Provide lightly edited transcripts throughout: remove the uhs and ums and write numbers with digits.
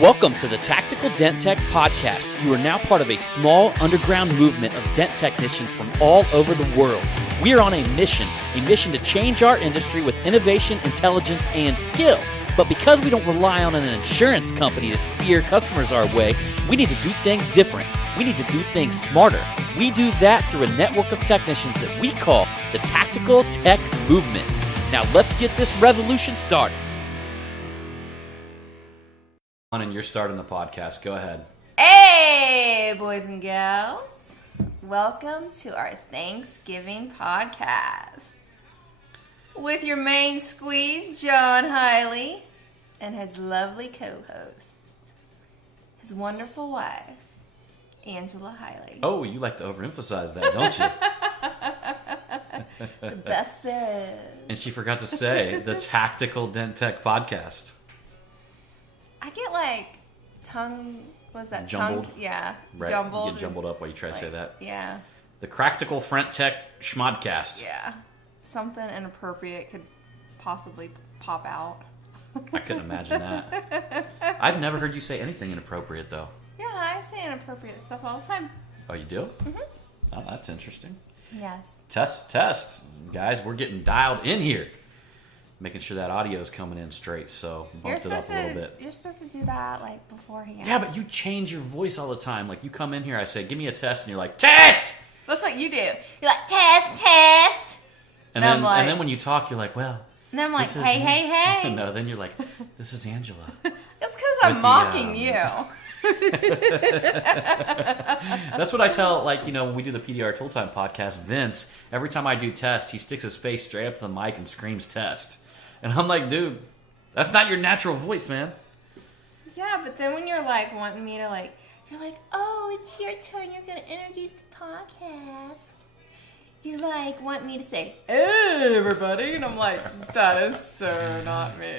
Welcome to the Tactical Dent Tech Podcast. You are now part of a small underground movement of dent technicians from all over the world. We are on a mission to change our industry with innovation, intelligence, and skill. But because we don't rely on an insurance company to steer customers our way, we need to do things different. We need to do things smarter. We do that through a network of technicians that we call the Tactical Tech Movement. Now let's get this revolution started. And you're starting the podcast. Go ahead. Hey, boys and gals. Welcome to our Thanksgiving podcast with your main squeeze, John Hiley, and his lovely co-host, his wonderful wife, Angela Hiley. Oh, you like to overemphasize that, don't you? The best there is. And she forgot to say the Tactical Dent Tech Podcast. I get like Jumbled? Yeah, Right. jumbled. You get jumbled up while you try to say that. Yeah. The Practical Front Tech Schmodcast. Yeah. Something inappropriate could possibly pop out. I couldn't imagine that. I've never heard you say anything inappropriate, though. Yeah, I say inappropriate stuff all the time. Oh, you do? Mm-hmm. Oh, that's interesting. Yes. Tests. Guys, we're getting dialed in here. Making sure that audio is coming in straight, so bumped it up a little bit. You're supposed to do that, like, beforehand. Yeah, but you change your voice all the time. Like, you come in here, I say, give me a test, and you're like, test! That's what you do. You're like, test! And then when you talk, you're like, well... And then I'm like, this is hey. No, then you're like, this is Angela. That's because I'm mocking you. That's what I tell, like, you know, when we do the PDR Tool Time podcast, Vince, every time I do test, he sticks his face straight up to the mic and screams test. And I'm like, dude, that's not your natural voice, man. Yeah, but then when you're like wanting me to like, you're like, oh, it's your turn. You're going to introduce the podcast. You like want me to say, hey, everybody. And I'm like, that is so not me.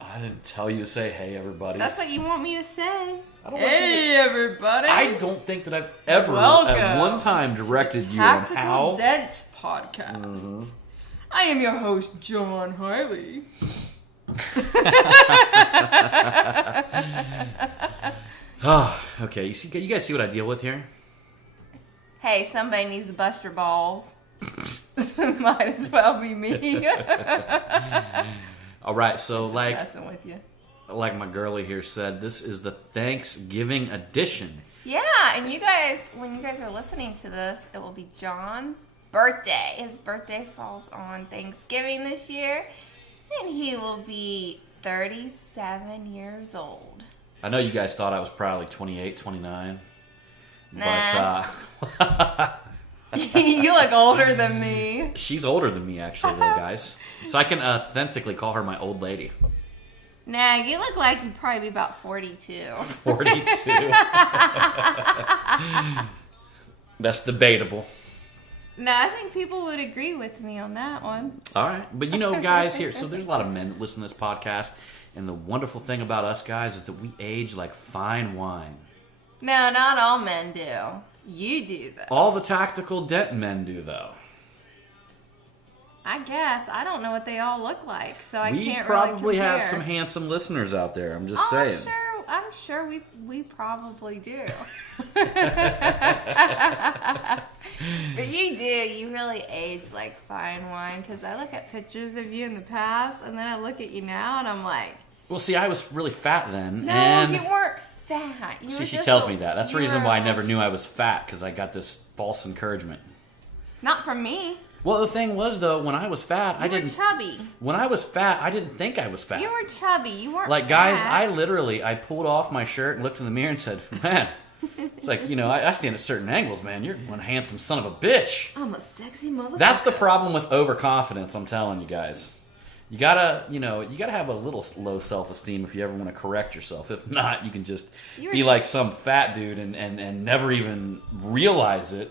I didn't tell you to say, hey, everybody. That's what you want me to say. Hey, everybody. I don't think that I've ever at one time directed you on how... Tactical Dent Podcast. Mm-hmm. I am your host, John Hiley. Oh, okay. You guys see what I deal with here? Hey, somebody needs to bust your balls. Might as well be me. All right, so just messing with you. Like my girlie here said, this is the Thanksgiving edition. Yeah, and you guys, when you guys are listening to this, it will be John's birthday. His birthday falls on Thanksgiving this year, and he will be 37 years old. I know you guys thought I was probably 28, 29. Nah. But you look older than me. She's older than me, actually, though, guys. So I can authentically call her my old lady. Nah, you look like you'd probably be about 42. 42. That's debatable. No, I think people would agree with me on that one. All right. But, you know, guys, here, so there's a lot of men that listen to this podcast, and the wonderful thing about us guys is that we age like fine wine. No, not all men do. You do, though. All the tactical dent men do, though. I guess. I don't know what they all look like, so I can't really compare. We probably have some handsome listeners out there. I'm just saying. I'm sure we probably do. But you do. You really age like fine wine, because I look at pictures of you in the past, and then I look at you now, and I'm like... Well, see, I was really fat then. No, and you weren't fat. she tells me that. That's the reason why I never knew I was fat, because I got this false encouragement. Not from me. Well, the thing was, though, when I was fat, You were chubby. When I was fat, I didn't think I was fat. You were chubby. You weren't like, fat. guys, I pulled off my shirt and looked in the mirror and said, man, it's like, you know, I stand at certain angles, man. You're one handsome son of a bitch. I'm a sexy motherfucker. That's the problem with overconfidence, I'm telling you guys. You gotta have a little low self-esteem if you ever want to correct yourself. If not, you can just be like some fat dude and never even realize it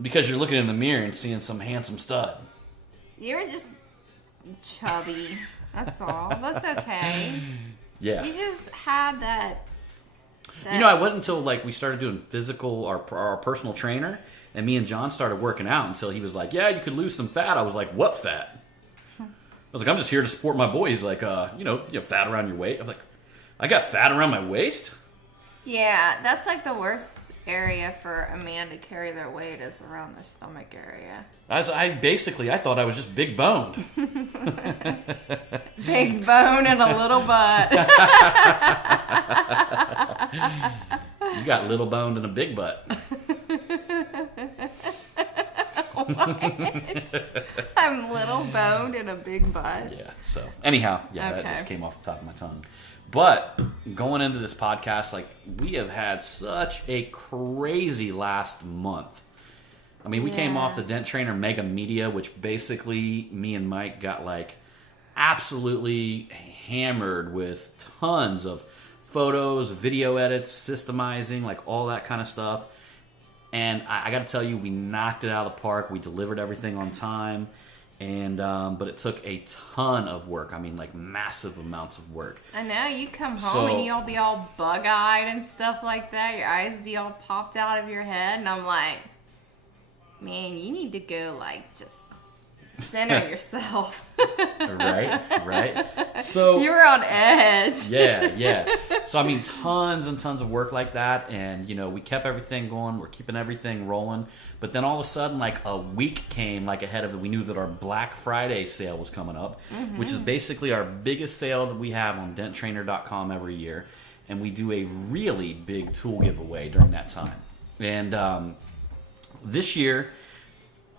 because you're looking in the mirror and seeing some handsome stud. You were just chubby. That's all. That's okay. Yeah. You just had that. You know, I went until like we started doing physical, our personal trainer, and me and John started working out until he was like, yeah, you could lose some fat. I was like, what fat? I was like, I'm just here to support my boy. He's like, you know, fat around your weight. I'm like, I got fat around my waist? Yeah, that's like the worst area for a man to carry their weight is around their stomach area. I thought I was just big boned. Big bone and a little butt. You got little boned and a big butt. What? I'm little boned and a big butt. Yeah, so anyhow, that just came off the top of my tongue. But going into this podcast, like, we have had such a crazy last month. I mean, we came off the Dent Trainer Mega Media, which basically me and Mike got like absolutely hammered with tons of photos, video edits, systemizing, like all that kind of stuff. And I got to tell you, we knocked it out of the park. We delivered everything on time. And but it took a ton of work. I mean, like massive amounts of work. I know. You come home and you'll be all bug-eyed and stuff like that. Your eyes be all popped out of your head. And I'm like, man, you need to go, like, just center yourself. Right. So you were on edge. Yeah. So I mean, tons and tons of work like that, and we kept everything going. We're keeping everything rolling. But then all of a sudden, like a week came like ahead of it. We knew that our Black Friday sale was coming up, which is basically our biggest sale that we have on denttrainer.com every year, and we do a really big tool giveaway during that time. And this year,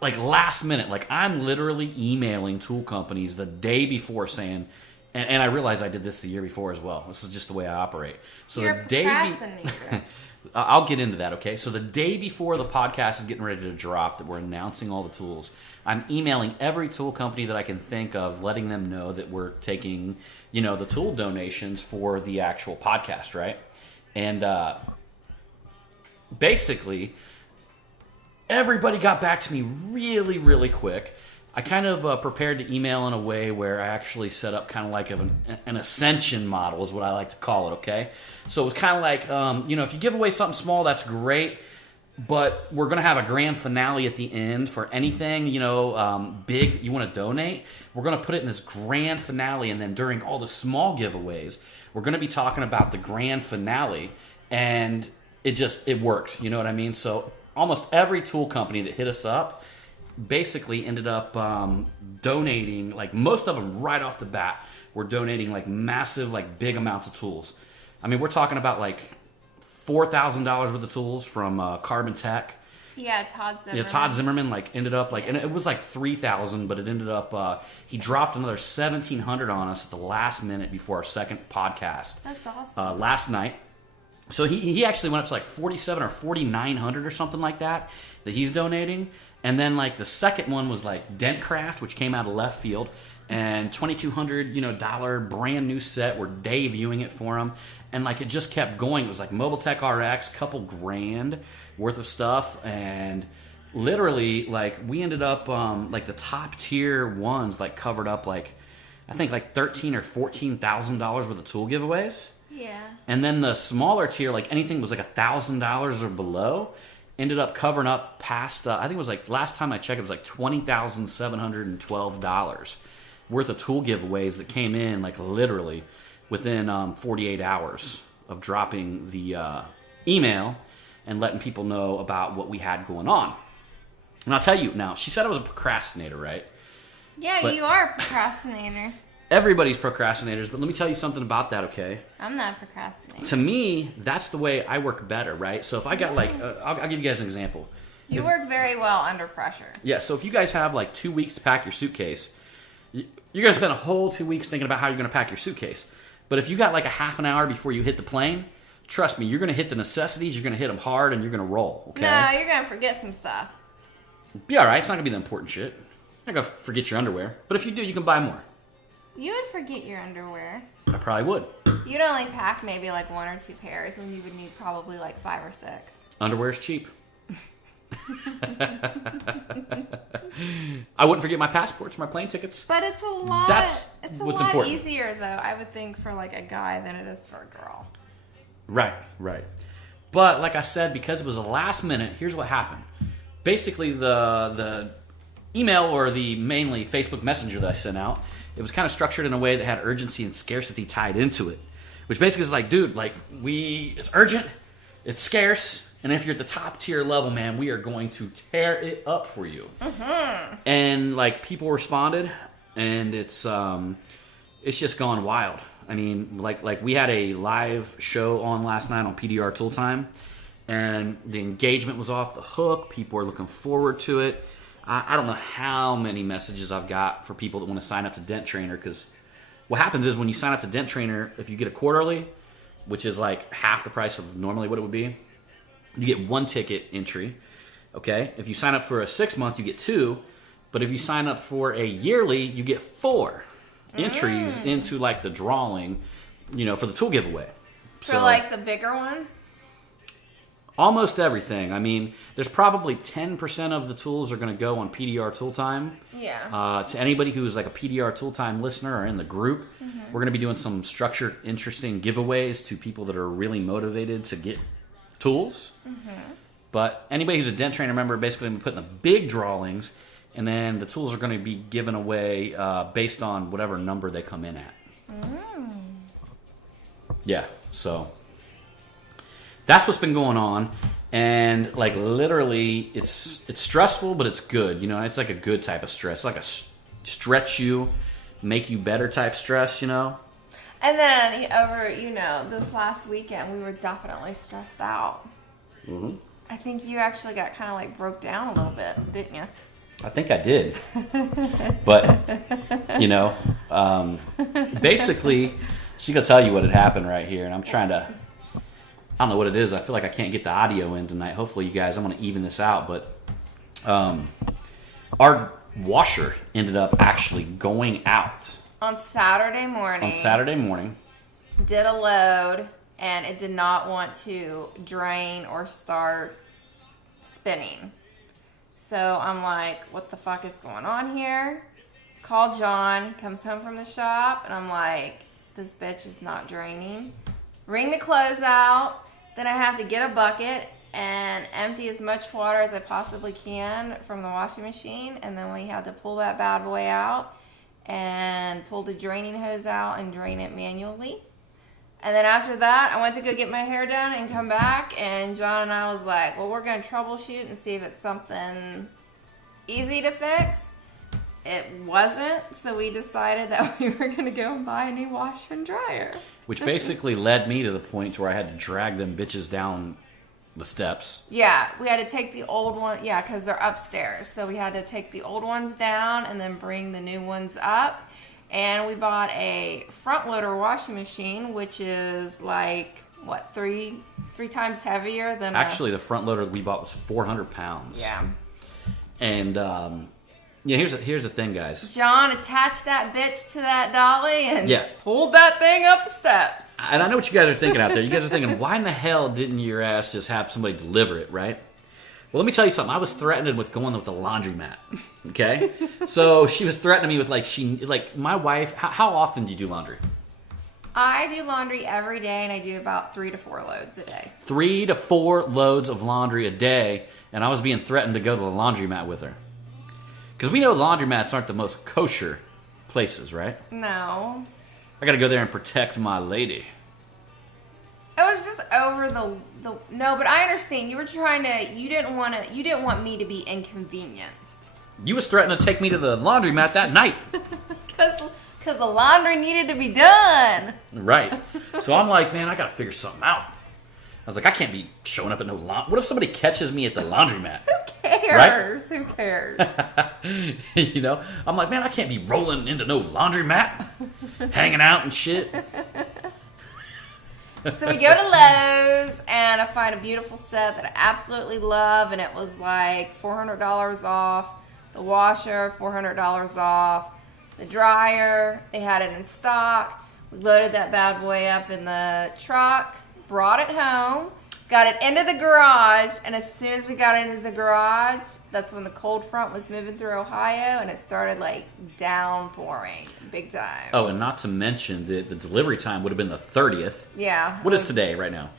like last minute, like I'm literally emailing tool companies the day before saying, and I realized I did this the year before as well. This is just the way I operate. So You're a procrastinator. I'll get into that, okay? So the day before the podcast is getting ready to drop, that we're announcing all the tools, I'm emailing every tool company that I can think of, letting them know that we're taking, the tool donations for the actual podcast, right? And basically, everybody got back to me really, really quick. I kind of prepared to email in a way where I actually set up kind of like an ascension model is what I like to call it, okay? So it was kind of like, if you give away something small, that's great, but we're going to have a grand finale at the end for anything, big that you want to donate. We're going to put it in this grand finale, and then during all the small giveaways, we're going to be talking about the grand finale, and it worked, you know what I mean? So almost every tool company that hit us up basically ended up donating, like most of them right off the bat were donating like massive, like big amounts of tools. I mean, we're talking about like $4,000 worth of tools from Carbon Tech. Yeah, Todd Zimmerman. Yeah, Todd Zimmerman like ended up like, and it was like 3,000, but it ended up he dropped another 1,700 on us at the last minute before our second podcast. That's awesome. Last night. So he actually went up to like 47 or 4,900 or something like that he's donating. And then like the second one was like Dentcraft, which came out of left field, and $2,200 brand new set. We're debuting it for him, and like it just kept going. It was like Mobile Tech RX, couple grand worth of stuff, and literally like we ended up like the top tier ones like covered up like I think like $13,000 or $14,000 worth of tool giveaways. Yeah. And then the smaller tier, like anything was like $1,000 or below, ended up covering up past, I think it was like, last time I checked, it was like $20,712 worth of tool giveaways that came in like literally within 48 hours of dropping the email and letting people know about what we had going on. And I'll tell you now, she said I was a procrastinator, right? Yeah, But you are a procrastinator. everybody's procrastinators, but let me tell you something about that, okay? I'm not procrastinating. To me, that's the way I work better, right? So if I got like, I'll give you guys an example. You work very well under pressure. Yeah, so if you guys have like 2 weeks to pack your suitcase, you're going to spend a whole 2 weeks thinking about how you're going to pack your suitcase. But if you got like a half an hour before you hit the plane, trust me, you're going to hit the necessities, you're going to hit them hard, and you're going to roll, okay? No, you're going to forget some stuff. Be all right. It's not going to be the important shit. You're not going to forget your underwear. But if you do, you can buy more. You would forget your underwear. I probably would. You'd only pack maybe like 1 or 2 pairs when you would need probably like 5 or 6. Underwear's cheap. I wouldn't forget my passports, my plane tickets. But it's a lot. That's it's a what's lot important. easier though, I would think, for like a guy than it is for a girl. Right. But like I said, because it was a last minute, here's what happened. Basically, the email or the mainly Facebook Messenger that I sent out, it was kind of structured in a way that had urgency and scarcity tied into it, which basically is like, dude, like it's urgent, it's scarce, and if you're at the top tier level, man, we are going to tear it up for you. Mm-hmm. And like people responded, and it's just gone wild. I mean, like we had a live show on last night on PDR Tool Time, and the engagement was off the hook. People are looking forward to it. I don't know how many messages I've got for people that want to sign up to Dent Trainer, because what happens is when you sign up to Dent Trainer, if you get a quarterly, which is like half the price of normally what it would be, you get 1 ticket entry. Okay? If you sign up for a 6-month, you get 2. But if you sign up for a yearly, you get 4 entries into like the drawing, for the tool giveaway. For like the bigger ones? Almost everything. I mean, there's probably 10% of the tools are going to go on PDR Tool Time. Yeah. To anybody who is like a PDR Tool Time listener or in the group, we're going to be doing some structured, interesting giveaways to people that are really motivated to get tools. But anybody who's a Dent Trainer member, basically, we're putting the big drawings, and then the tools are going to be given away based on whatever number they come in at. Yeah, so that's what's been going on. And like literally, it's stressful, but it's good. It's like a good type of stress, like a stretch you, make you better type stress. And then over, this last weekend, we were definitely stressed out. Mm-hmm. I think you actually got kind of like broke down a little bit, didn't you? I think I did. But, basically, she's going to tell you what had happened right here. And I'm trying to, I don't know what it is. I feel like I can't get the audio in tonight. Hopefully, you guys, I'm going to even this out. But our washer ended up actually going out. On Saturday morning. Did a load, and it did not want to drain or start spinning. So I'm like, what the fuck is going on here? Call John. He comes home from the shop, and I'm like, this bitch is not draining. Wring the clothes out. Then I have to get a bucket and empty as much water as I possibly can from the washing machine. And then we had to pull that bad boy out and pull the draining hose out and drain it manually. And then after that, I went to go get my hair done and come back, and John and I was like, well, we're going to troubleshoot and see if it's something easy to fix. It wasn't, so we decided that we were going to go and buy a new washer and dryer. Which basically led me to the point where I had to drag them bitches down the steps. Yeah, we had to take the old one, because they're upstairs. So we had to take the old ones down and then bring the new ones up. And we bought a front loader washing machine, which is like, what, three times heavier than Actually, the front loader we bought was 400 pounds. Yeah. And, here's the thing, guys. John attached that bitch to that dolly and pulled that thing up the steps. And I know what you guys are thinking out there. You guys are thinking, why in the hell didn't your ass just have somebody deliver it, right? Well, let me tell you something. I was threatened with going with the laundromat. Okay? So she was threatening me with my wife. How often do you do laundry? I do laundry every day, and I do about 3 to 4 loads a day. 3 to 4 loads of laundry a day, and I was being threatened to go to the laundromat with her. Because we know laundromats aren't the most kosher places, right? No. I got to go there and protect my lady. It was just over the no, but I understand. You were trying to. You didn't want me to be inconvenienced. You was threatening to take me to the laundromat that night. Because the laundry needed to be done. Right. So I'm like, man, I got to figure something out. I was like, I can't be showing up at no laundry. What if somebody catches me at the laundromat? Who cares? Right? Who cares? I'm like, man, I can't be rolling into no laundromat, hanging out and shit. So we go to Lowe's, and I find a beautiful set that I absolutely love, and it was like $400 off. The washer, $400 off. The dryer, they had it in stock. We loaded that bad boy up in the truck, brought it home, got it into the garage, and as soon as we got it into the garage, that's when the cold front was moving through Ohio, and it started like downpouring big time. Oh, and not to mention the delivery time would have been the 30th. Yeah. What is today right now?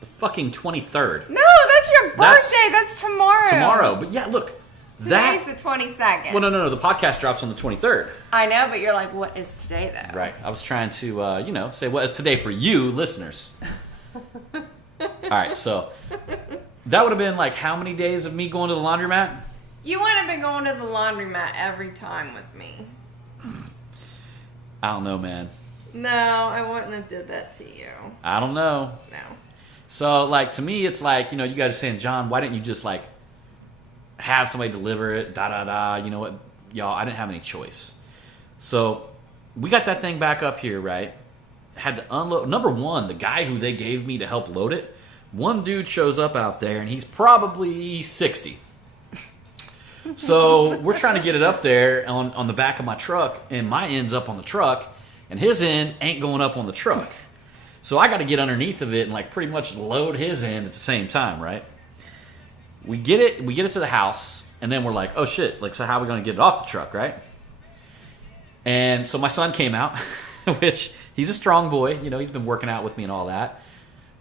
The fucking 23rd. No, that's your birthday. That's tomorrow. Tomorrow. But yeah, look, Today's the 22nd. Well, no. The podcast drops on the 23rd. I know, but you're like, what is today, though? Right. I was trying to, say what is today for you, listeners. All right, so that would have been like how many days of me going to the laundromat? You wouldn't have been going to the laundromat every time with me. I don't know, man. No, I wouldn't have did that to you. I don't know. No. So, like, to me, it's like, you guys are saying, John, why didn't you just, like, have somebody deliver it, da-da-da, you know what? Y'all, I didn't have any choice. So, we got that thing back up here, right? Had to unload. Number one, the guy who they gave me to help load it, one dude shows up out there, and he's probably 60. So, we're trying to get it up there on the back of my truck, and my end's up on the truck, and his end ain't going up on the truck. So I got to get underneath of it and like pretty much load his end at the same time, right? We get it to the house, and then we're like, oh shit, like, so how are we going to get it off the truck, right? And so my son came out, which he's a strong boy, he's been working out with me and all that.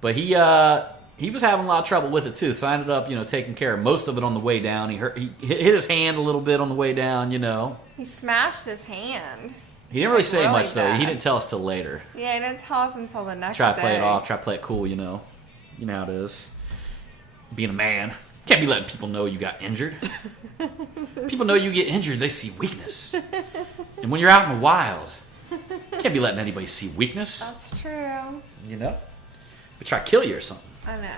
But he was having a lot of trouble with it too, so I ended up, taking care of most of it on the way down. He hit his hand a little bit on the way down, He smashed his hand. He didn't really say really much, though. bad. He didn't tell us till later. Yeah, he didn't tell us until the next day. Try to play it off, try to play it cool, You know how it is. Being a man. Can't be letting people know you got injured. People know you get injured, they see weakness. And when you're out in the wild, you can't be letting anybody see weakness. That's true. But try to kill you or something. I know.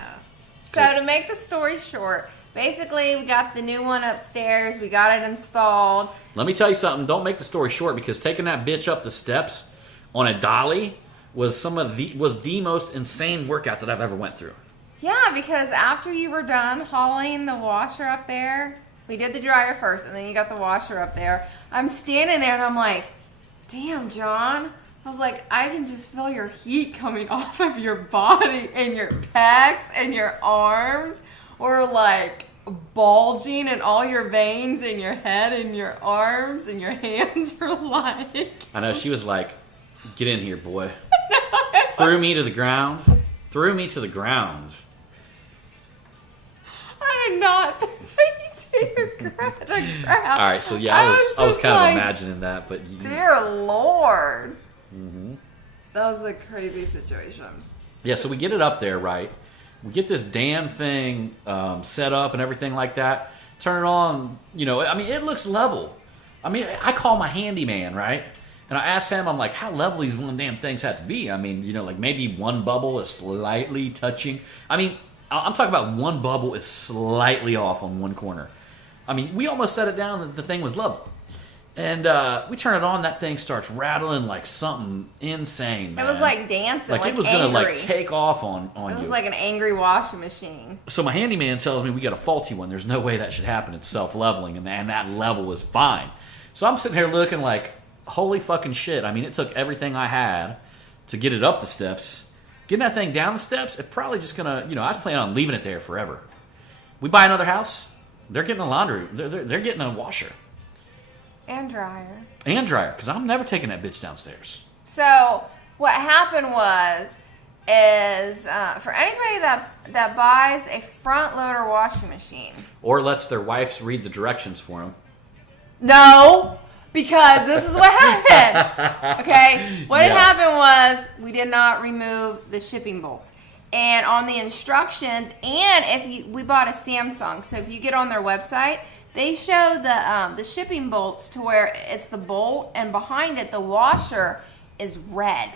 So to make the story short, basically we got the new one upstairs. We got it installed. Let me tell you something. Don't make the story short, because taking that bitch up the steps on a dolly was the most insane workout that I've ever went through. Yeah, because after you were done hauling the washer up there, we did the dryer first, and then you got the washer up there. I'm standing there, and I'm like, damn, John. I was like, I can just feel your heat coming off of your body and your pecs and your arms, or like bulging, and all your veins in your head and your arms and your hands are like... I know, she was like, get in here, boy. Threw me to the ground. I did not throw you to the ground. All right, so yeah, I was kind of imagining that, but dear Lord. Mm-hmm. That was a crazy situation. Yeah, so we get it up there, right? We get this damn thing set up and everything like that. Turn it on, it looks level. I call my handyman, right? And I asked him, I'm like, how level these one damn things have to be? Like maybe one bubble is slightly touching. I'm talking about one bubble is slightly off on one corner. We almost set it down that the thing was level. And we turn it on, that thing starts rattling like something insane, man. It was like dancing, like it was angry. Gonna like take off on you. It was like an angry washing machine. So my handyman tells me we got a faulty one. There's no way that should happen. It's self-leveling, and that level is fine. So I'm sitting here looking like, holy fucking shit. It took everything I had to get it up the steps. Getting that thing down the steps, it's probably just gonna, I was planning on leaving it there forever. We buy another house, they're getting a laundry, they're getting a washer. And dryer. Because I'm never taking that bitch downstairs. So what happened is for anybody that buys a front loader washing machine. Or lets their wives read the directions for them. No, because this is what happened. Okay? What had happened was we did not remove the shipping bolts. And on the instructions, and we bought a Samsung, so if you get on their website, they show the shipping bolts to where it's the bolt, and behind it, the washer is red.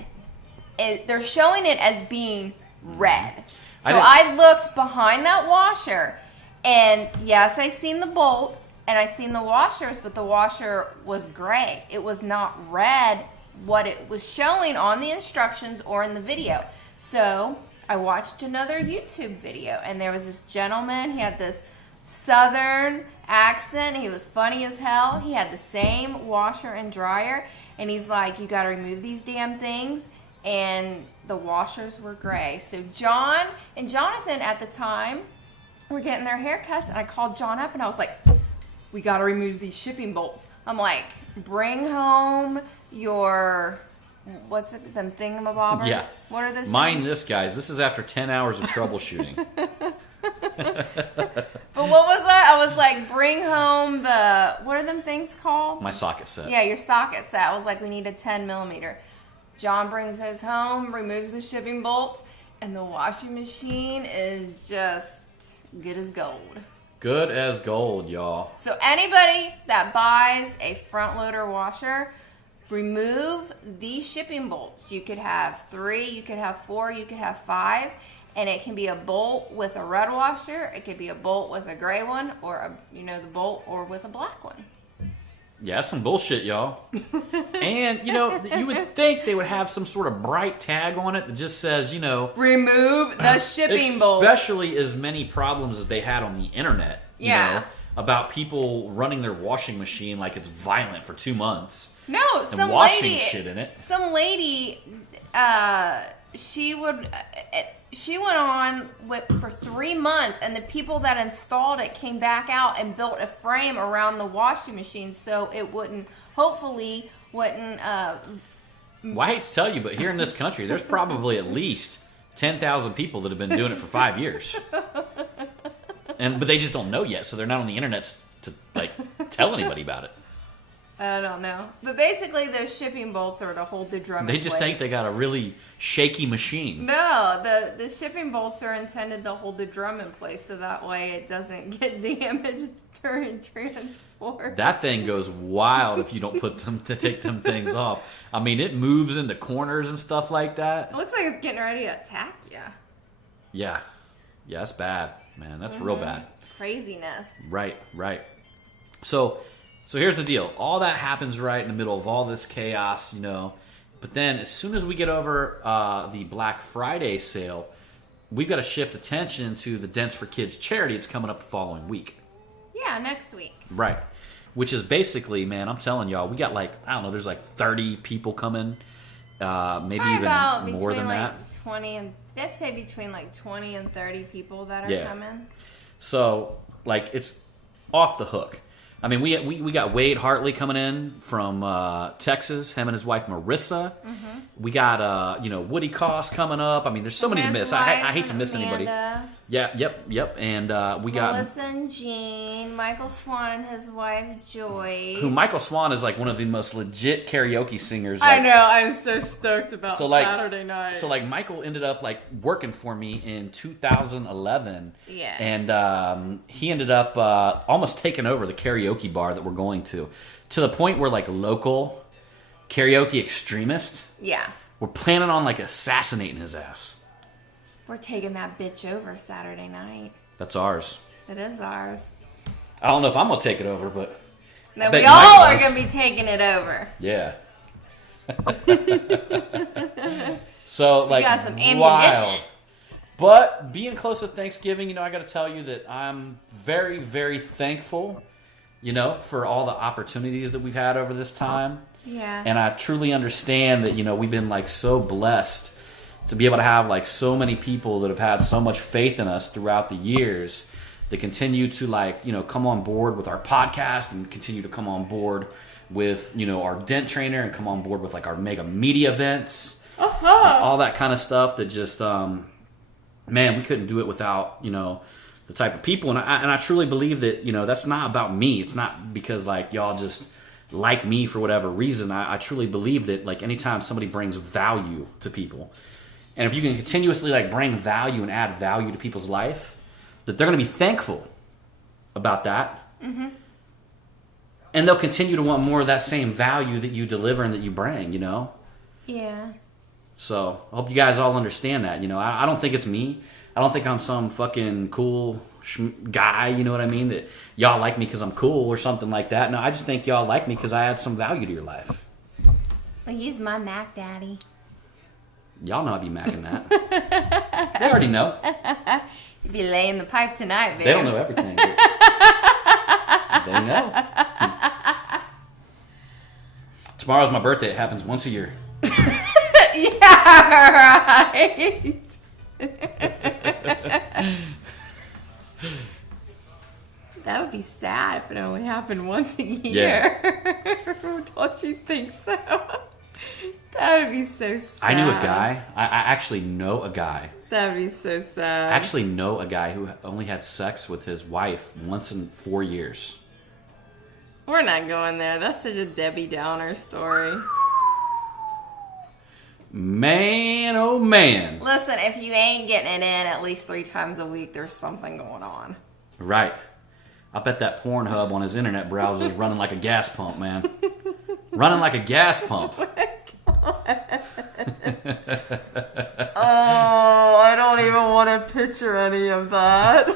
They're showing it as being red. So I looked behind that washer, and yes, I seen the bolts, and I seen the washers, but the washer was gray. It was not red, what it was showing on the instructions or in the video. So I watched another YouTube video, and there was this gentleman. He had this southern accent. He was funny as hell. He had the same washer and dryer, and he's like, you got to remove these damn things. And the washers were gray. So John and Jonathan at the time were getting their haircuts, and I called John up, and I was like, we got to remove these shipping bolts. I'm like, bring home your... What's it? Them thingamabobbers? Yeah. What are those Mind things? this, guys. This is after 10 hours of troubleshooting. But what was that? I was like, bring home what are them things called? My socket set. Yeah, your socket set. I was like, we need a 10 millimeter. John brings those home, removes the shipping bolts, and the washing machine is just good as gold. Good as gold, y'all. So anybody that buys a front loader washer, remove these shipping bolts. You could have 3, you could have 4, you could have 5, and it can be a bolt with a red washer. It could be a bolt with a gray one, or the bolt or with a black one. Yeah, that's some bullshit, y'all. And, you would think they would have some sort of bright tag on it that just says, remove the shipping bolts. Especially as many problems as they had on the internet. About people running their washing machine like it's violent for 2 months. No, and washing shit in it. Some lady, she went on for 3 months, and the people that installed it came back out and built a frame around the washing machine so it hopefully wouldn't. Well, I hate to tell you, but here in this country, there's probably at least 10,000 people that have been doing it for 5 years. But they just don't know yet, so they're not on the internet to tell anybody about it. I don't know. But basically, those shipping bolts are to hold the drum in place. They just think they got a really shaky machine. No, the shipping bolts are intended to hold the drum in place so that way it doesn't get damaged during transport. That thing goes wild if you don't take them things off. I mean, it moves into corners and stuff like that. It looks like it's getting ready to attack you. Yeah. Yeah, that's bad, man. That's real bad. Craziness. Right. So here's the deal. All that happens right in the middle of all this chaos, But then as soon as we get over the Black Friday sale, we've got to shift attention to the Dents for Kids charity. It's coming up the following week. Yeah, next week. Right. Which is basically, man, I'm telling y'all, we got there's 30 people coming. Maybe probably even more than that. 20 and let's say between 20 and 30 people that are coming. So it's off the hook. I mean, we got Wade Hartley coming in from Texas, him and his wife Marissa. Mm-hmm. We got Woody Koss coming up. I mean, there's so many to miss. I hate to miss anybody. Yeah, yep. And we got Melissa and Jean, Michael Swan and his wife Joyce. Who Michael Swan is one of the most legit karaoke singers. I know. I'm so stoked about Saturday night. So Michael ended up working for me in 2011. Yeah. And he ended up almost taking over the karaoke bar that we're going to the point where local karaoke extremists. Yeah. We're planning on assassinating his ass. We're taking that bitch over Saturday night. That's ours. It is ours. I don't know if I'm gonna take it over, but no, we all are gonna be taking it over. Yeah. So we got some ammunition. Wild. But being close to Thanksgiving, I got to tell you that I'm very, very thankful, for all the opportunities that we've had over this time. Yeah. And I truly understand that, we've been so blessed to be able to have so many people that have had so much faith in us throughout the years that continue to come on board with our podcast and continue to come on board with, our dent trainer and come on board with our mega media events, all that kind of stuff that just, man, we couldn't do it without, the type of people. And I truly believe that, that's not about me. It's not because y'all just like me for whatever reason. I truly believe that anytime somebody brings value to people, and if you can continuously bring value and add value to people's life, that they're going to be thankful about that. Mm-hmm. And they'll continue to want more of that same value that you deliver and that you bring, Yeah. So I hope you guys all understand that. I don't think it's me. I don't think I'm some fucking cool guy, you know what I mean? That y'all like me because I'm cool or something like that. No, I just think y'all like me because I add some value to your life. Well, he's my Mac Daddy. Y'all know I be macking that. They already know. You be laying the pipe tonight, baby. They don't know everything. They know. Tomorrow's my birthday. It happens once a year. Yeah, right. That would be sad if it only happened once a year. Yeah. Don't you think so? That would be so sad. I knew a guy. I actually know a guy. That would be so sad. I actually know a guy who only had sex with his wife once in 4 years. We're not going there. That's such a Debbie Downer story. Man, oh man. Listen, if you ain't getting it in at least 3 times a week, there's something going on. Right. I bet that Pornhub on his internet browser is running like a gas pump, man. Running like a gas pump. Oh, I don't even want to picture any of that.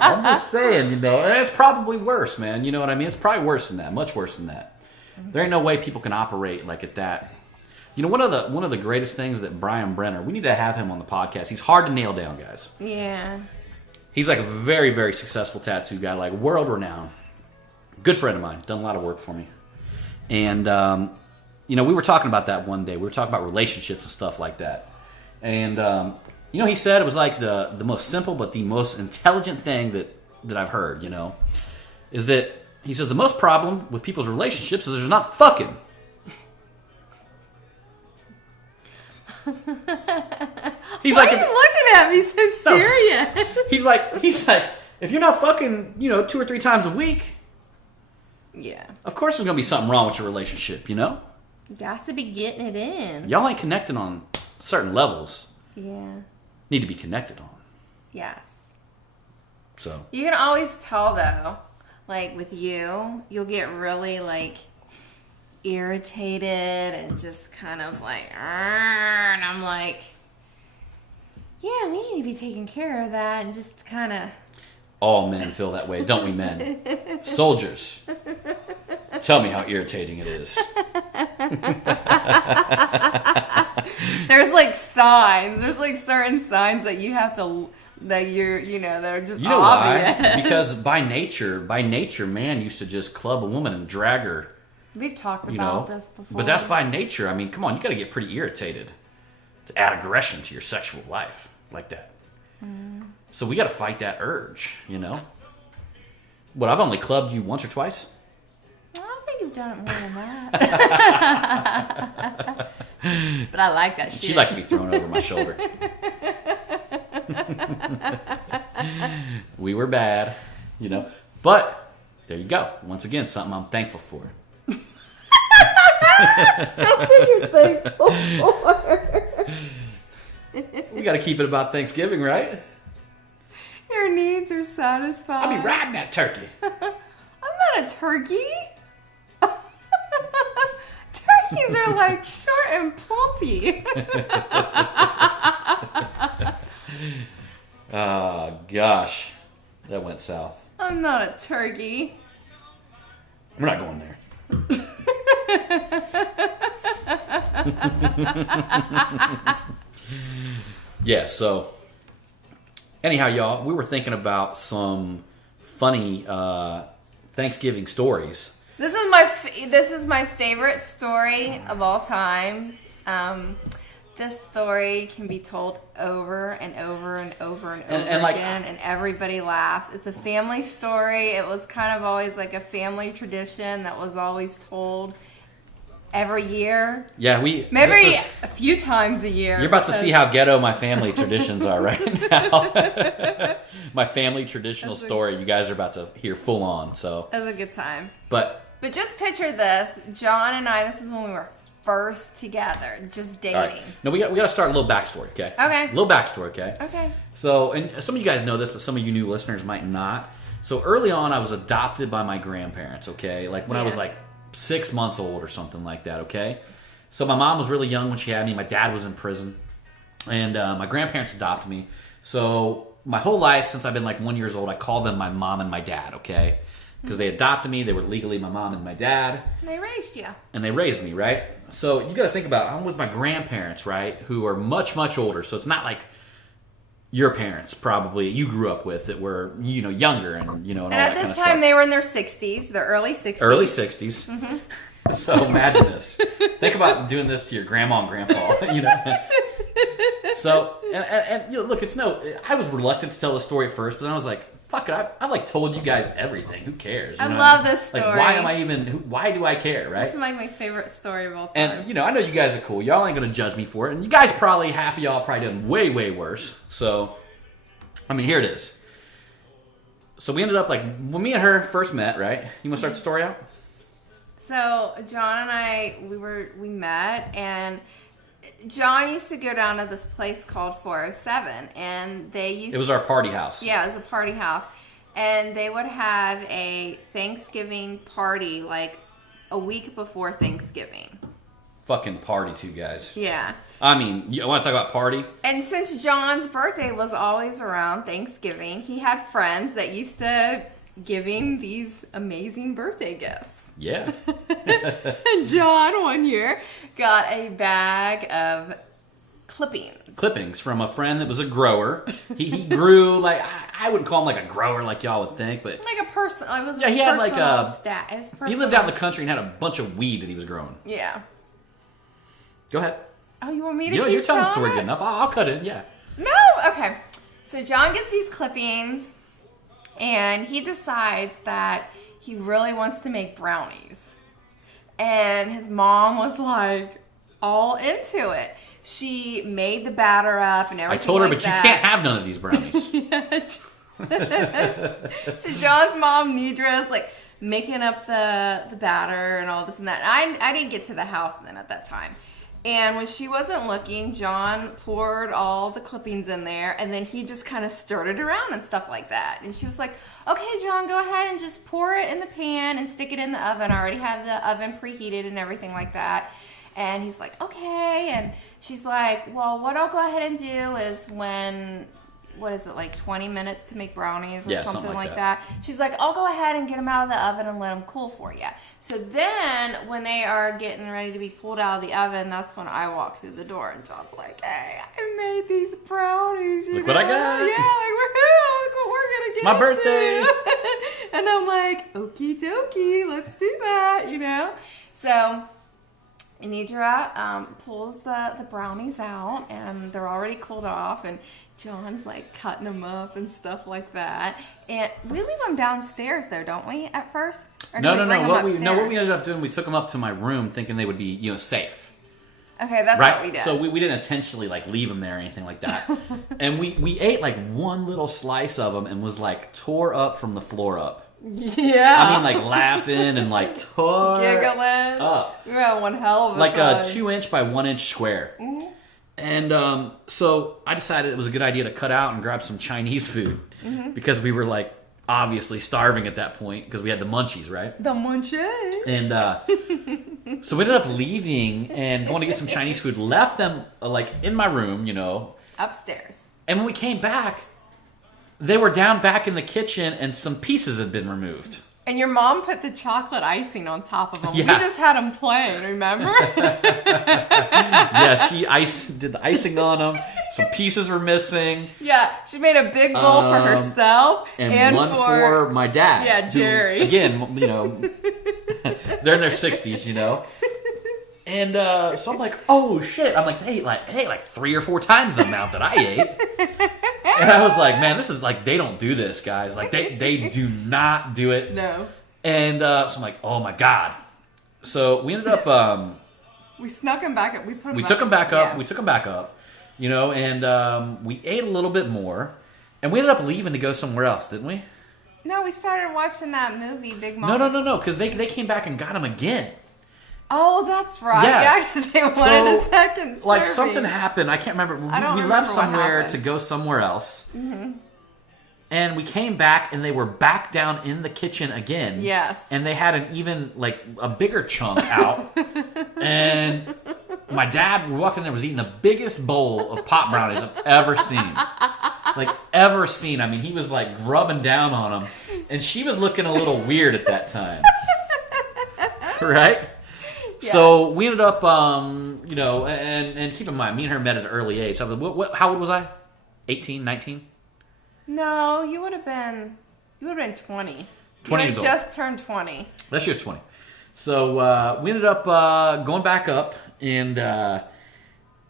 I'm just saying, and it's probably worse, man. You know what I mean? It's probably worse than that. Much worse than that. There ain't no way people can operate like at that. One of the greatest things that Brian Brenner, we need to have him on the podcast. He's hard to nail down, guys. Yeah. He's like a very, very successful tattoo guy, like world renowned. Good friend of mine, done a lot of work for me. And, we were talking about that one day. We were talking about relationships and stuff like that. And, he said it was like the most simple but the most intelligent thing that I've heard, is that he says the most problem with people's relationships is there's not fucking. He's Why like, are you looking at me so serious? No. He's like, if you're not fucking, 2 or 3 times a week, yeah, of course there's gonna be something wrong with your relationship, You got to be getting it in. Y'all ain't connecting on certain levels. Yeah. Need to be connected on. Yes. So. You can always tell, though, like with you, you'll get really, like, irritated and just kind of like, and I'm like, yeah, we need to be taking care of that, and just kind of. All men feel that way, don't we, men? Soldiers, tell me how irritating it is. There's like signs. There's like certain signs that you have to, that you're, that are just obvious. Why? Because by nature, man used to just club a woman and drag her. We've talked about this before. But that's by nature. I mean, come on, you got to get pretty irritated to add aggression to your sexual life like that. So we got to fight that urge, What, I've only clubbed you once or twice? I don't think you've done it more than that. But I like that shit. She likes to be thrown over my shoulder. We were bad, But there you go. Once again, something I'm thankful for. Something you're thankful for. We got to keep it about Thanksgiving, right? Your needs are satisfied. I'll be riding that turkey. I'm not a turkey. Turkeys are like short and plumpy. Oh, gosh. That went south. I'm not a turkey. We're not going there. Yeah, so anyhow, y'all, we were thinking about some funny Thanksgiving stories. This is my favorite story of all time. This story can be told over and over and over and over again, and everybody laughs. It's a family story. It was kind of always like a family tradition that was always told every year. Yeah, maybe a few times a year. You're about to see how ghetto my family traditions are right now. My family traditional story, you guys are about to hear full on. So that's a good time. But just picture this. John and I, this is when we were first together, just dating. All right. No, we got to start a little backstory, okay? Okay. A little backstory, okay? Okay. So, and some of you guys know this, but some of you new listeners might not. So early on, I was adopted by my grandparents, okay? Like when I was like 6 months old or something like that, okay? So my mom was really young when she had me. My dad was in prison. And my grandparents adopted me. So my whole life, since I've been like 1 year old, I call them my mom and my dad, okay? Because they adopted me. They were legally my mom and my dad. And they raised you. And they raised me, right? So you got to think about, I'm with my grandparents, right? Who are much, much older. So it's not like your parents probably you grew up with that were, younger and, and all that kind of stuff. And at this time, they were in their 60s, their early 60s. Early 60s. Mm-hmm. So imagine this. Think about doing this to your grandma and grandpa, So, and look, I was reluctant to tell the story at first, but then I was like, fuck it. I've like told you guys everything. Who cares? I love this story. Like, why do I care, right? This is like my favorite story of all time. And, I know you guys are cool. Y'all ain't going to judge me for it. And you guys half of y'all probably done way, way worse. So, I mean, here it is. So we ended up like, when me and her first met, right? You want to start the story out? So John and I, we met, and John used to go down to this place called 407, and it was our party house. Yeah, it was a party house, and they would have a Thanksgiving party like a week before Thanksgiving. Fucking party too, guys. Yeah. I mean, you want to talk about party? And since John's birthday was always around Thanksgiving, he had friends that used to give him these amazing birthday gifts. Yeah. And John one year got a bag of clippings. Clippings from a friend that was a grower. He grew like, I wouldn't call him like a grower like y'all would think, but like a person. He had like he lived out in the country and had a bunch of weed that he was growing. Yeah. Go ahead. Oh, you want me to keep you're telling the telling story it? good enough. I'll cut it. Yeah. No. Okay. So John gets these clippings, and he decides that he really wants to make brownies. And his mom was like all into it. She made the batter up and everything. I told her, like but that. you can't have none of these brownies. So John's mom, Nidra's like making up the batter and all this and that. I didn't get to the house then at that time. And when she wasn't looking, John poured all the clippings in there, and then he just kind of stirred it around and stuff like that. And she was like, okay, John, go ahead and just pour it in the pan and stick it in the oven. I already have the oven preheated and everything like that. And he's like, okay. And she's like, well, what I'll go ahead and do is what is it, like 20 minutes to make brownies or something like that. She's like, I'll go ahead and get them out of the oven and let them cool for you. So then when they are getting ready to be pulled out of the oven, that's when I walk through the door, and John's like, hey, I made these brownies. Look what I got. Yeah, like, woohoo, look what we're going to get My birthday. And I'm like, okie dokie, let's do that, So Nidra pulls the brownies out, and they're already cooled off, and John's like cutting them up and stuff like that. And we leave them downstairs though, don't we, at first? Or No. What we upstairs? ended up doing, we took them up to my room thinking they would be, safe. Okay, that's right? what we did. So we didn't intentionally like leave them there or anything like that. And we ate like one little slice of them and was like tore up from the floor up. Yeah. I mean, like laughing and like tore giggling up. We were having one hell of a like time. a 2-inch by 1-inch square. Mm-hmm. And so I decided it was a good idea to cut out and grab some Chinese food because we were like obviously starving at that point because we had the munchies, right? The munchies. And so we ended up leaving and going to get some Chinese food. Left them like in my room, upstairs. And when we came back, they were down back in the kitchen and some pieces had been removed. And your mom put the chocolate icing on top of them. Yeah. We just had them plain, remember? Yeah, she did the icing on them. Some pieces were missing. Yeah, she made a big bowl for herself and one for my dad. Yeah, Jerry. Who, again, they're in their 60s, And so I'm like, oh shit! I'm like, they ate like 3 or 4 times the amount that I ate. And I was like, man, this is like, they don't do this, guys. Like, they do not do it. No. And so I'm like, oh my god. So we ended up. We snuck them back up. We took them back up. Yeah. We took them back up. And we ate a little bit more, and we ended up leaving to go somewhere else, didn't we? No, we started watching that movie, Big Mama. No, because they came back and got them again. Oh, that's right. Yeah, because they wanted a second serving. Like something happened. I can't remember. We left somewhere to go somewhere else. Mm-hmm. And we came back and they were back down in the kitchen again. Yes. And they had an even, like, a bigger chunk out. And my dad, we walked in there, was eating the biggest bowl of pot brownies I've ever seen. Like, ever seen. I mean, he was, like, grubbing down on them. And she was looking a little weird at that time. Right? Yes. So we ended up, and keep in mind, me and her met at an early age. So how old was I? 18, 19? No, you would have been 20. 20 you years old. Just turned 20. That year's 20. So we ended up going back up, and all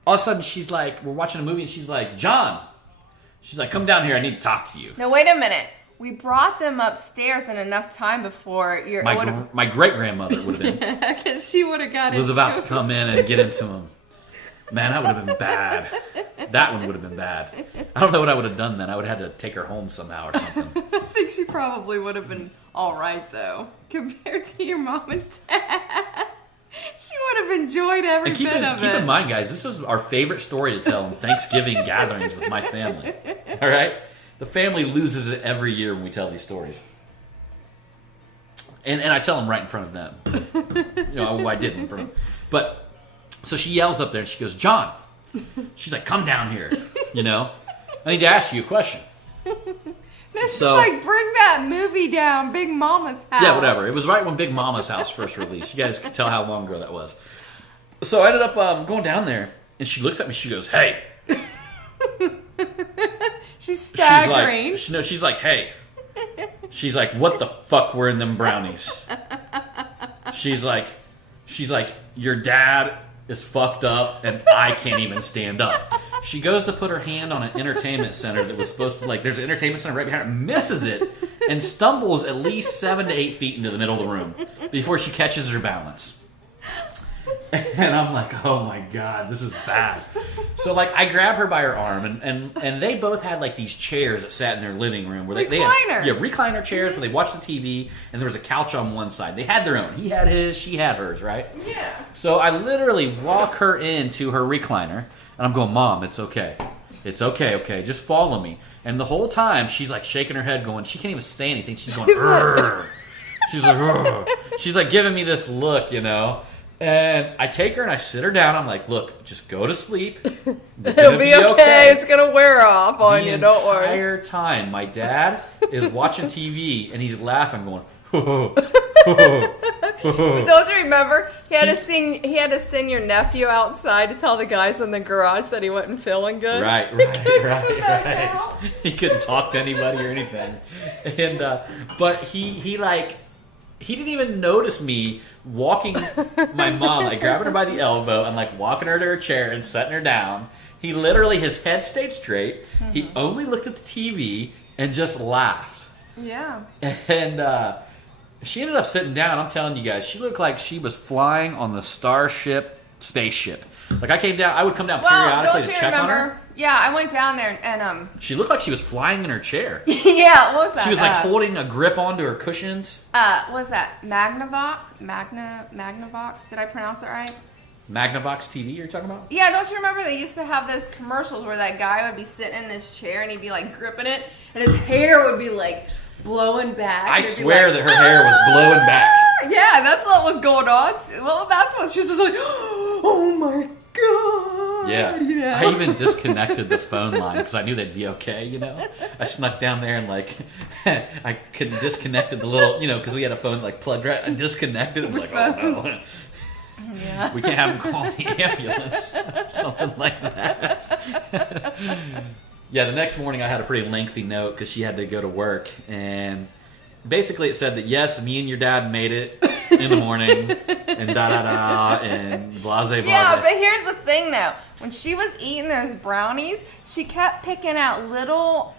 of a sudden she's like, we're watching a movie, and she's like, John. She's like, come down here, I need to talk to you. Now, wait a minute. we brought them upstairs in enough time before my great grandmother would have been. Because she would have got was about to come in and get into them. Man, that would have been bad. That one would have been bad. I don't know what I would have done then. I would have had to take her home somehow or something. I think she probably would have been all right, though, compared to your mom and dad. She would have enjoyed every bit of it. Keep in mind, guys, this is our favorite story to tell in Thanksgiving gatherings with my family. All right? The family loses it every year when we tell these stories. And I tell them right in front of them. I did in front of them. But... So she yells up there and she goes, John. She's like, come down here. I need to ask you a question. No, she's like, bring that movie down, Big Mama's House. Yeah, whatever. It was right when Big Mama's House first released. You guys can tell how long ago that was. So I ended up going down there and she looks at me. She goes, hey. She's staggering. She's like, hey. She's like, what the fuck were in them brownies? She's like, your dad is fucked up and I can't even stand up. She goes to put her hand on an entertainment center that was supposed to, there's an entertainment center right behind her, misses it, and stumbles at least 7 to 8 feet into the middle of the room before she catches her balance. And I'm like, oh my God, this is bad. So I grab her by her arm and they both had these chairs that sat in their living room where they had recliner chairs where they watched the TV and there was a couch on one side. They had their own. He had his, she had hers, right? Yeah. So I literally walk her into her recliner and I'm going, Mom, it's okay. It's okay, just follow me. And the whole time she's shaking her head going, she can't even say anything. She's going, Rrr. She's like, Rrr. She's giving me this look, And I take her and I sit her down. I'm like, look, just go to sleep. It'll be okay. It's going to wear off on you. Don't worry. The entire time, my dad is watching TV and he's laughing, going, Don't you remember? He had to send your nephew outside to tell the guys in the garage that he wasn't feeling good. Right. He couldn't talk to anybody or anything. And but he didn't even notice me walking my mom, grabbing her by the elbow and walking her to her chair and setting her down. He literally, his head stayed straight. Mm-hmm. He only looked at the TV and just laughed. Yeah. And she ended up sitting down. I'm telling you guys, she looked like she was flying on the spaceship. I came down, I would come down periodically to check on her. Yeah, I went down there and she looked like she was flying in her chair. Yeah, what was that? She was holding a grip onto her cushions. What was that? Magnavox? Did I pronounce it right? Magnavox TV you're talking about? Yeah, don't you remember they used to have those commercials where that guy would be sitting in his chair and he'd be gripping it and his hair would be blowing back. I swear that her hair was blowing back. Yeah, that's what was going on. Well, that's what she was just oh my God. Yeah. I even disconnected the phone line because I knew they'd be okay, I snuck down there and I could disconnected the little, because we had a phone plugged right. I disconnected and was oh no. Yeah. We can't have them call the ambulance. Something like that. Yeah, the next morning I had a pretty lengthy note because she had to go to work. And basically it said that, yes, me and your dad made it in the morning. And da-da-da, and blase. Yeah, but here's the thing, though. When she was eating those brownies, she kept picking out little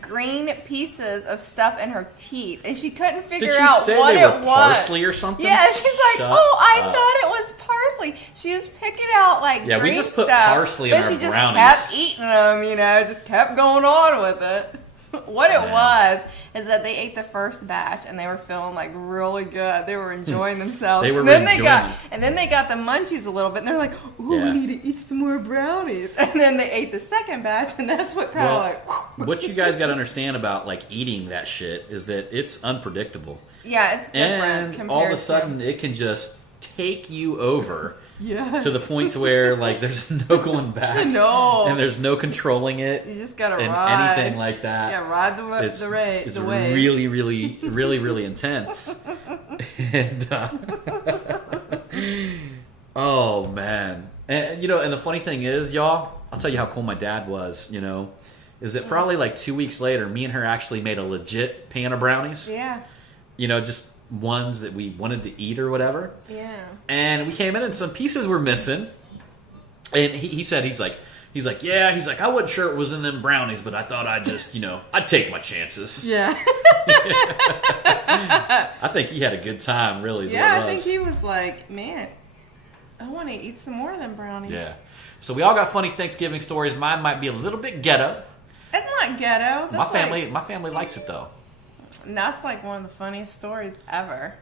green pieces of stuff in her teeth, and she couldn't figure out what it was. Parsley or something? Yeah, she's like, I thought it was parsley. She was picking out green stuff. We just put parsley in our brownies. But she just kept eating them, just kept going on with it. What it was is that they ate the first batch and they were feeling really good. They were enjoying themselves. They were and then they got the munchies a little bit and they're like, ooh, we need to eat some more brownies. And then they ate the second batch and that's what kind of what you guys got to understand about eating that shit is that it's unpredictable. Yeah, it's different. And all of a sudden it can just take you over. Yes. To the point to where there's no going back. No. And there's no controlling it. You just gotta and ride. Anything like that. Yeah, ride the wave. It's really, really, really, really intense. And oh man. And and the funny thing is, y'all, I'll tell you how cool my dad was, is that probably 2 weeks later, me and her actually made a legit pan of brownies. Yeah. Just ones that we wanted to eat or whatever. Yeah. And we came in and some pieces were missing. And he said, he's like, He's like, yeah. He's like, I wasn't sure it was in them brownies, but I thought I'd just, I'd take my chances. Yeah. I think he had a good time, really. Yeah, I think he was like, man, I want to eat some more of them brownies. Yeah. So we all got funny Thanksgiving stories. Mine might be a little bit ghetto. It's not ghetto. That's My family likes it though. That's like one of the funniest stories ever.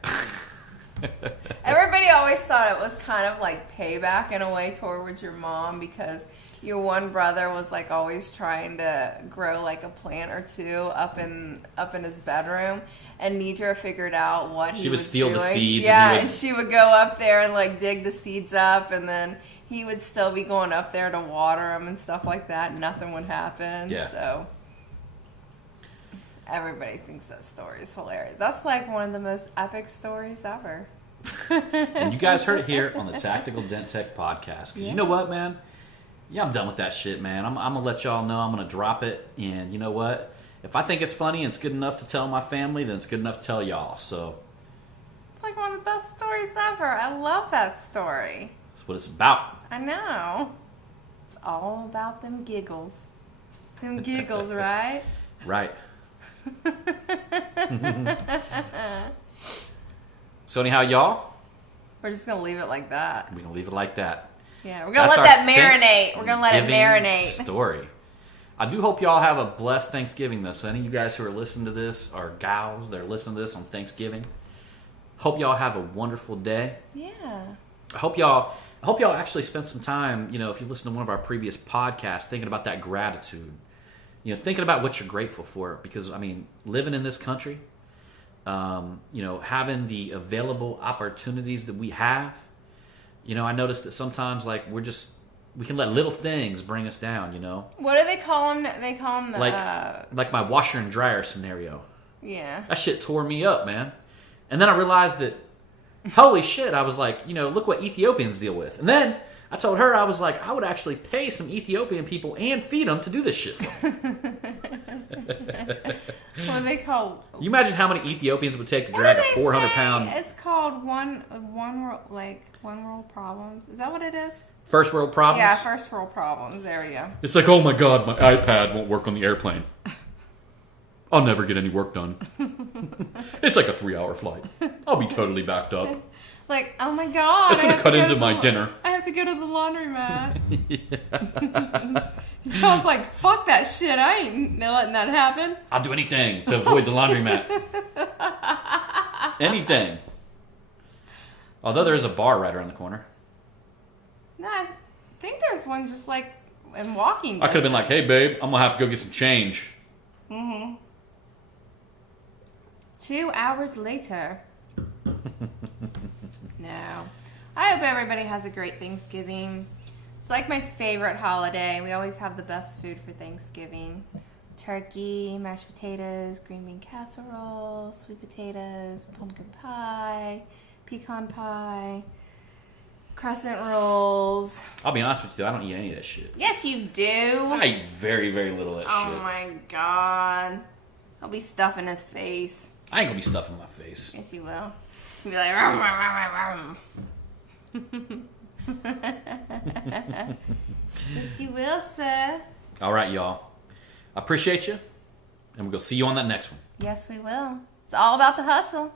Everybody always thought it was kind of like payback in a way towards your mom because your one brother was like always trying to grow like a plant or two up in his bedroom, and Nidra figured out what he was doing. She would steal the seeds. Yeah, and she would go up there and like dig the seeds up, and then he would still be going up there to water them and stuff like that. Nothing would happen. Yeah. So everybody thinks that story is hilarious. That's like one of the most epic stories ever. And you guys heard it here on the Tactical Dent Tech Podcast. Because you know what, man? Yeah, I'm done with that shit, man. I'm going to let y'all know. I'm going to drop it. And you know what? If I think it's funny and it's good enough to tell my family, then it's good enough to tell y'all. So it's like one of the best stories ever. I love that story. That's what it's about. I know. It's all about them giggles. Them giggles, right? Right. So anyhow, y'all, we're just going to leave it like that. We're going to leave it like that. Yeah, we're going to let that marinate. We're going to let it marinate. Story. I do hope y'all have a blessed Thanksgiving, though. So any of you guys who are listening to this, or gals that are listening to this on Thanksgiving, hope y'all have a wonderful day. Yeah. I hope y'all actually spent some time, if you listen to one of our previous podcasts, thinking about that gratitude. Thinking about what you're grateful for. Because, living in this country, having the available opportunities that we have, I noticed that sometimes, like, we can let little things bring us down, What do they call them? They call them the... Like my washer and dryer scenario. Yeah. That shit tore me up, man. And then I realized that, holy shit, I was like, look what Ethiopians deal with. And then I told her, I was like, I would actually pay some Ethiopian people and feed them to do this shit for me. What do they call... You imagine how many Ethiopians would take to drag a 400-pound... It's called one world problems. Is that what it is? First world problems? Yeah, first world problems. There we go. It's like, oh my god, my iPad won't work on the airplane. I'll never get any work done. It's like a 3-hour flight. I'll be totally backed up. Like, oh my god. It's going to cut into my dinner. I have to go to the laundromat. John's like, fuck that shit. I ain't letting that happen. I'll do anything to avoid the laundromat. Anything. Although there is a bar right around the corner. No, I think there's one just like in walking distance. I could have been like, hey babe, I'm going to have to go get some change. Mm-hmm. 2 hours later. No. I hope everybody has a great Thanksgiving. It's like my favorite holiday. We always have the best food for Thanksgiving. Turkey, mashed potatoes, green bean casserole, sweet potatoes, pumpkin pie, pecan pie, crescent rolls. I'll be honest with you, I don't eat any of that shit. Yes, you do. I eat very, very little of that shit. Oh my god. I'll be stuffing his face. I ain't gonna be stuffing my face. Yes, you will. You'll be like, rum, rum, rum, rum. Yes, you will, sir. All right, y'all. I appreciate you, and we'll go see you on that next one. Yes, we will. It's all about the hustle.